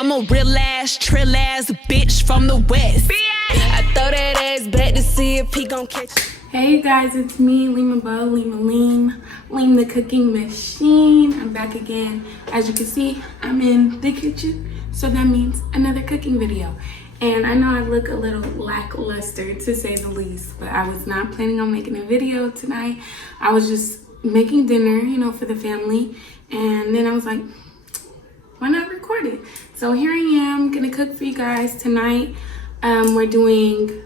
I'm a real ass, trill ass bitch from the west. I throw that ass back to see if he gon' catch. Hey guys, it's me, Lima Bo, Lean the cooking machine. I'm back again. As you can see, I'm in the kitchen, so that means another cooking video. And I know I look a little lackluster to say the least, but I was not planning on making a video tonight. I was just making dinner, you know, for the family. And then I was like, why not record it? So here I am gonna cook for you guys tonight. We're doing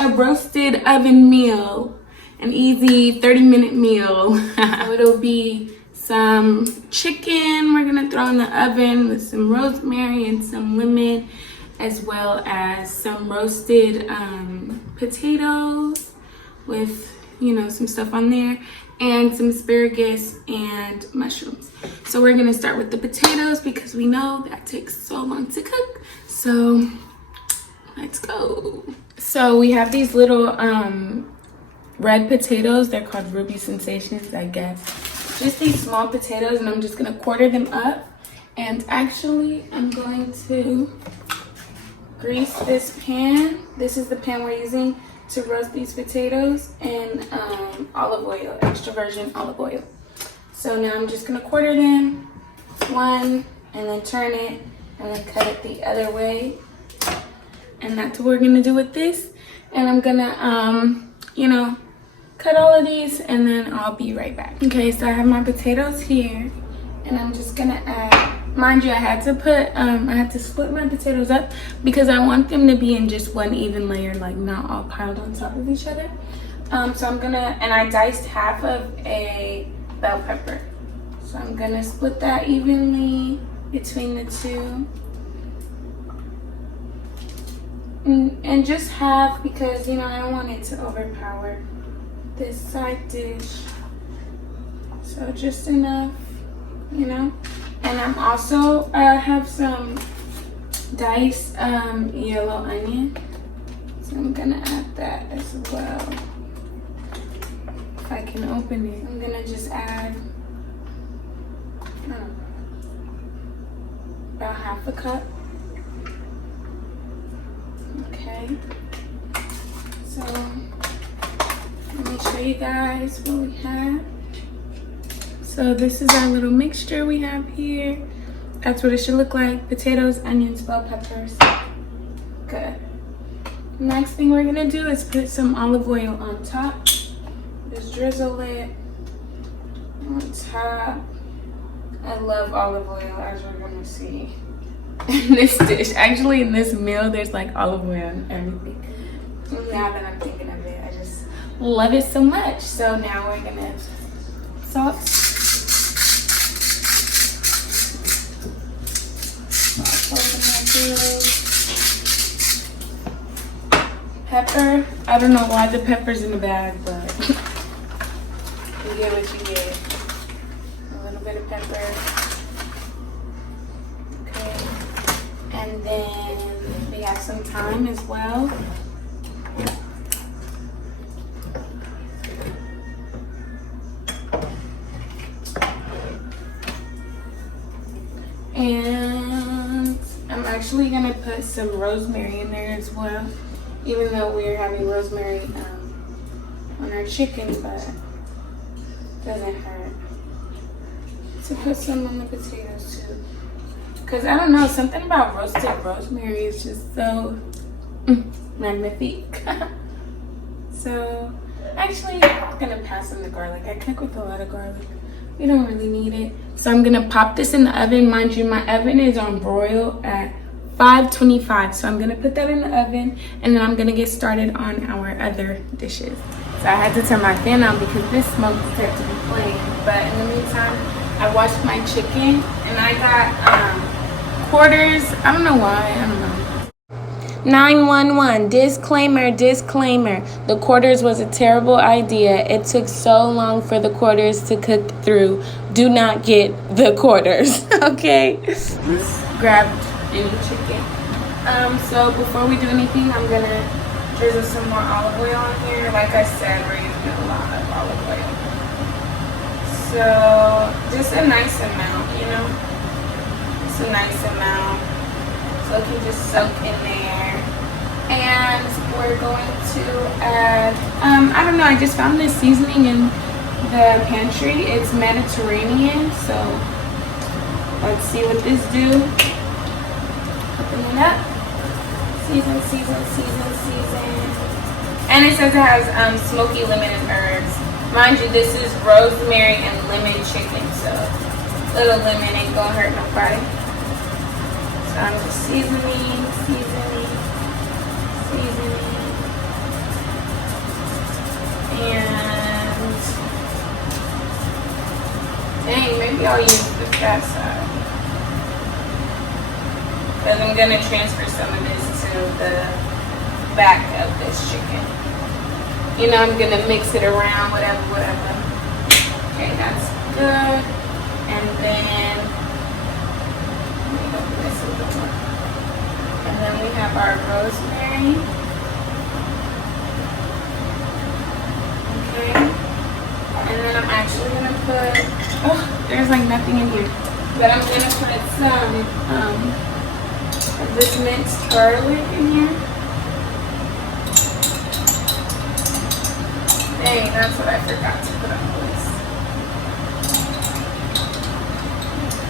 a roasted oven meal, an easy 30-minute meal. So it'll be some chicken we're gonna throw in the oven with some rosemary and some lemon, as well as some roasted potatoes with, you know, some stuff on there, and some asparagus and mushrooms. So we're gonna start with the potatoes because we know that takes so long to cook. So let's go. So we have these little red potatoes. They're called Ruby Sensations, I guess. Just these small potatoes, and I'm just gonna quarter them up. And actually, I'm going to grease this pan. This is the pan we're using to roast these potatoes, and olive oil, extra virgin olive oil. So now I'm just gonna quarter them, one, and then turn it, and then cut it the other way. And that's what we're gonna do with this. And I'm gonna, you know, cut all of these, and then I'll be right back. Okay, so I have my potatoes here, and I'm just gonna add, mind you, I had to split my potatoes up because I want them to be in just one even layer, like not all piled on top of each other. So I'm gonna, and I diced half of a bell pepper. So I'm gonna split that evenly between the two. And just half, because, you know, I don't want it to overpower this side dish. So just enough, you know. And I'm also have some diced yellow onion, so I'm gonna add that as well. If I can open it, I'm gonna just add about half a cup. Okay, so let me show you guys what we have. So this is our little mixture we have here. That's what it should look like. Potatoes, onions, bell peppers. Good. Next thing we're gonna do is put some olive oil on top. Just drizzle it on top. I love olive oil, as we're gonna see in this dish. Actually, in this meal, there's like olive oil and everything. Now that I'm thinking of it, I just love it so much. So now we're gonna salt. Pepper. I don't know why the pepper's in the bag, but you get what you get. A little bit of pepper. Okay. And then we have some thyme as well. And I'm actually gonna put some rosemary in there as well, even though we're having rosemary on our chicken, but it doesn't hurt to put some on the potatoes too. Cause I don't know, something about roasted rosemary is just so magnifique. So actually, I'm gonna pass on the garlic. I cook with a lot of garlic. We don't really need it. So I'm gonna pop this in the oven. Mind you, my oven is on broil at 525. So I'm gonna put that in the oven, and then I'm gonna get started on our other dishes. So I had to turn my fan on because this smoke kept to be playing. But in the meantime, I washed my chicken, and I got quarters. I don't know why, I don't know. 911, disclaimer. The quarters was a terrible idea. It took so long for the quarters to cook through. Do not get the quarters, okay? Grabbed any chicken. So before we do anything, I'm gonna drizzle some more olive oil on here. Like I said, we're using a lot of olive oil. So just a nice amount, you know? Just a nice amount. it can just soak in there. And we're going to add, I don't know, I just found this seasoning in the pantry. It's Mediterranean, so let's see what this do. Open it up. Season, season, season, season. And it says it has smoky lemon and herbs. Mind you, this is rosemary and lemon chicken, so little lemon ain't gonna hurt nobody. So I'm just seasoning, seasoning, seasoning. And dang, maybe I'll use the fat side. Because I'm gonna transfer some of this to the back of this chicken. You know, I'm gonna mix it around, whatever. Okay, that's good. And then let me open this a little more. And then we have our rosemary. Okay. And then I'm actually gonna put, oh, there's like nothing in here. But I'm gonna put some of this minced garlic in here. Dang, that's what I forgot to put on the list.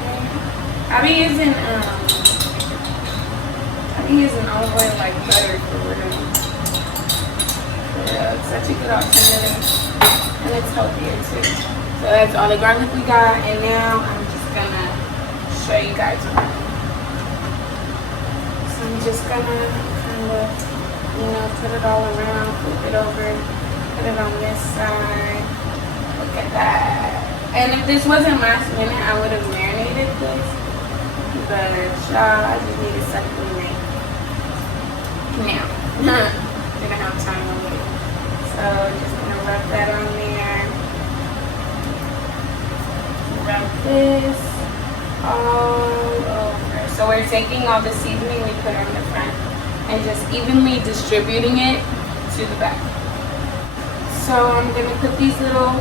Okay. I'll be using olive oil like butter for real. Yeah, it's such a good alternative, and it's healthier too. So that's all the garlic we got, and now I'm just gonna show you guys what I'm doing. So I'm just gonna kind of, you know, put it all around, flip it over. Put it on this side. Look at that. And if this wasn't last minute, I would have marinated this. But y'all, I just need to set it right now. Didn't have time to wait. So just gonna rub that on there. Rub this all over. So we're taking all the seasoning we put on the front and just evenly distributing it to the back. So I'm going to put these little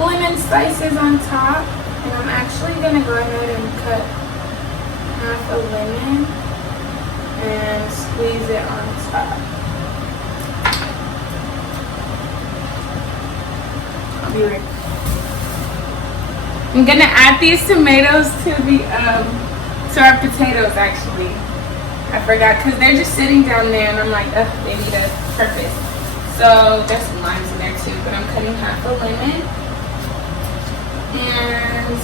lemon slices on top, and I'm actually going to go ahead and cut half a lemon and squeeze it on top. I'll be right back. I'm going to add these tomatoes to our potatoes actually. I forgot because they're just sitting down there and I'm like, ugh, they need a purpose. So there's some limes in there too, but I'm cutting half a lemon. And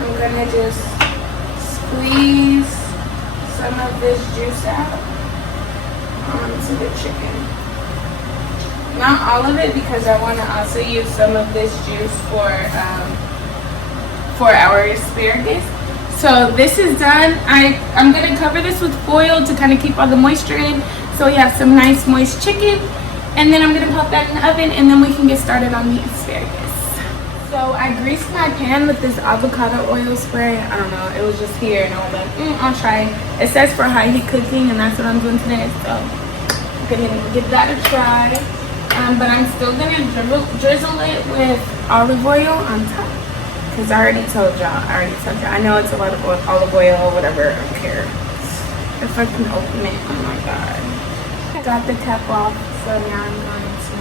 I'm gonna just squeeze some of this juice out onto the chicken. Not all of it because I want to also use some of this juice for our asparagus. So this is done. I'm gonna cover this with foil to kind of keep all the moisture in, so we have some nice moist chicken. And then I'm gonna pop that in the oven, and then we can get started on the asparagus. So I greased my pan with this avocado oil spray. I don't know, it was just here, and I was like, I'll try. It says for high heat cooking, and that's what I'm doing today. So I'm gonna give that a try. But I'm still gonna drizzle it with olive oil on top. Because I already told y'all. I know it's a lot of olive oil or whatever. I don't care. If I can open it, oh my god. I got the cap off, so now I'm going to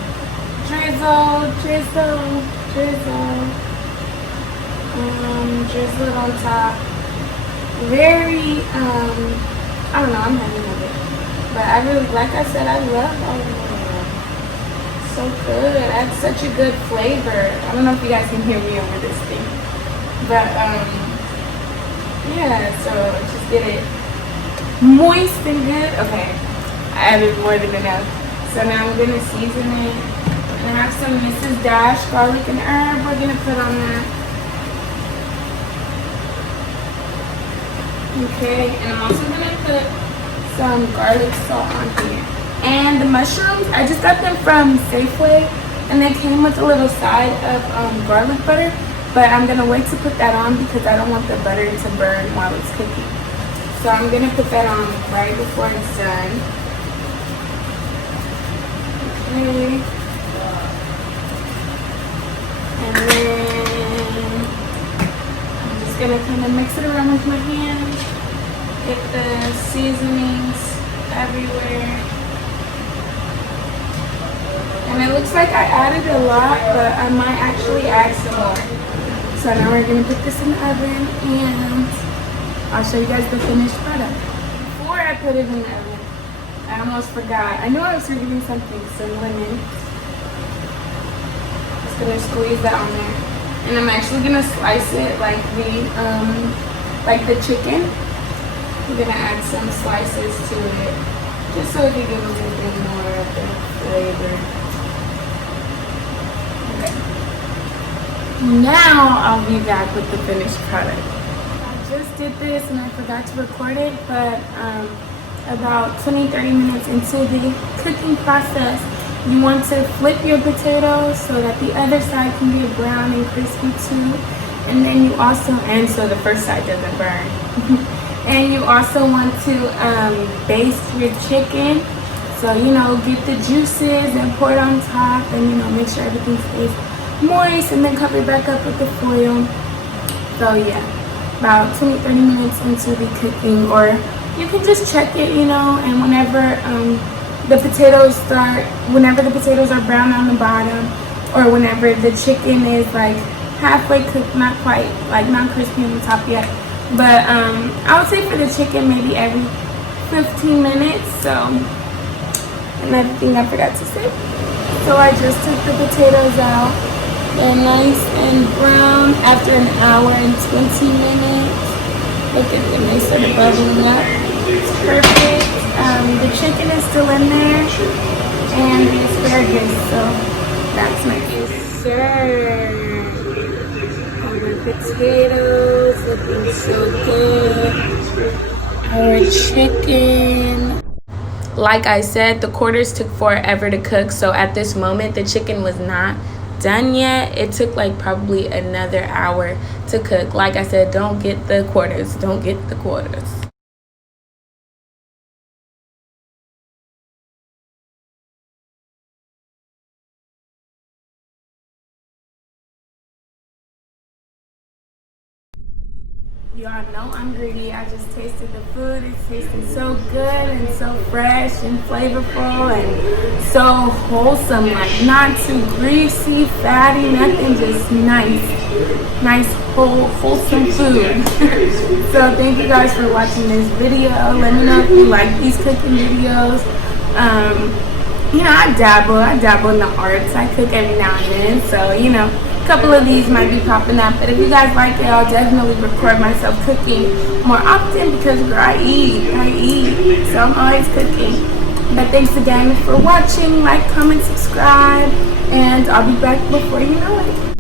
drizzle it on top. Very, I don't know, I'm happy with it. But I really, like I said, I love olive oil. So good. It adds such a good flavor. I don't know if you guys can hear me over this thing. But, yeah, so just get it moist and good. Okay, I added more than enough. So now I'm going to season it. And I have some Mrs. Dash garlic and herb we're going to put on that. Okay, and I'm also going to put some garlic salt on here. And the mushrooms, I just got them from Safeway. And they came with a little side of garlic butter. But I'm going to wait to put that on because I don't want the butter to burn while it's cooking. So I'm going to put that on right before it's done. Okay. And then I'm just going to kind of mix it around with my hands. Get the seasonings everywhere. And it looks like I added a lot, but I might actually add some more. So now we're gonna put this in the oven and I'll show you guys the finished product. Before I put it in the oven, I almost forgot. I knew I was forgetting something, some lemon. Just gonna squeeze that on there. And I'm actually gonna slice it like the chicken. I'm gonna add some slices to it, just so it can give a little bit more of the flavor. Okay. Now I'll be back with the finished product. I just did this and I forgot to record it, but about 20-30 minutes into the cooking process, you want to flip your potatoes so that the other side can be brown and crispy too. And then you also, and so the first side doesn't burn. And you also want to baste your chicken. So, you know, get the juices and pour it on top and, you know, make sure everything stays moist and then cover it back up with the foil. So yeah, about 20-30 minutes into the cooking, or you can just check it, you know, and whenever the potatoes are brown on the bottom, or whenever the chicken is like halfway cooked, not quite, like not crispy on the top yet. But I would say for the chicken, maybe every 15 minutes. So another thing I forgot to say. So I just took the potatoes out. They're nice and brown after an hour and 20 minutes. Look at them, they sort of bubbling up. It's perfect. The chicken is still in there, and the asparagus. So that's my dessert. Potatoes looking so good. Our chicken. Like I said, the quarters took forever to cook, so at this moment the chicken was not done yet. It took like probably another hour to cook. Like I said, don't get the quarters. Don't get the quarters. Y'all know I'm greedy. I just tasted the food. It's tasting so good and so fresh and flavorful and so wholesome. Like not too greasy, fatty, nothing. Just nice, wholesome food. So thank you guys for watching this video. Let me know if you like these cooking videos. You know, I dabble in the arts. I cook every now and then. So, you know, a couple of these might be popping up, but if you guys like it, I'll definitely record myself cooking more often because, girl, I eat, so I'm always cooking. But thanks again for watching. Like, comment, subscribe, and I'll be back before you know it.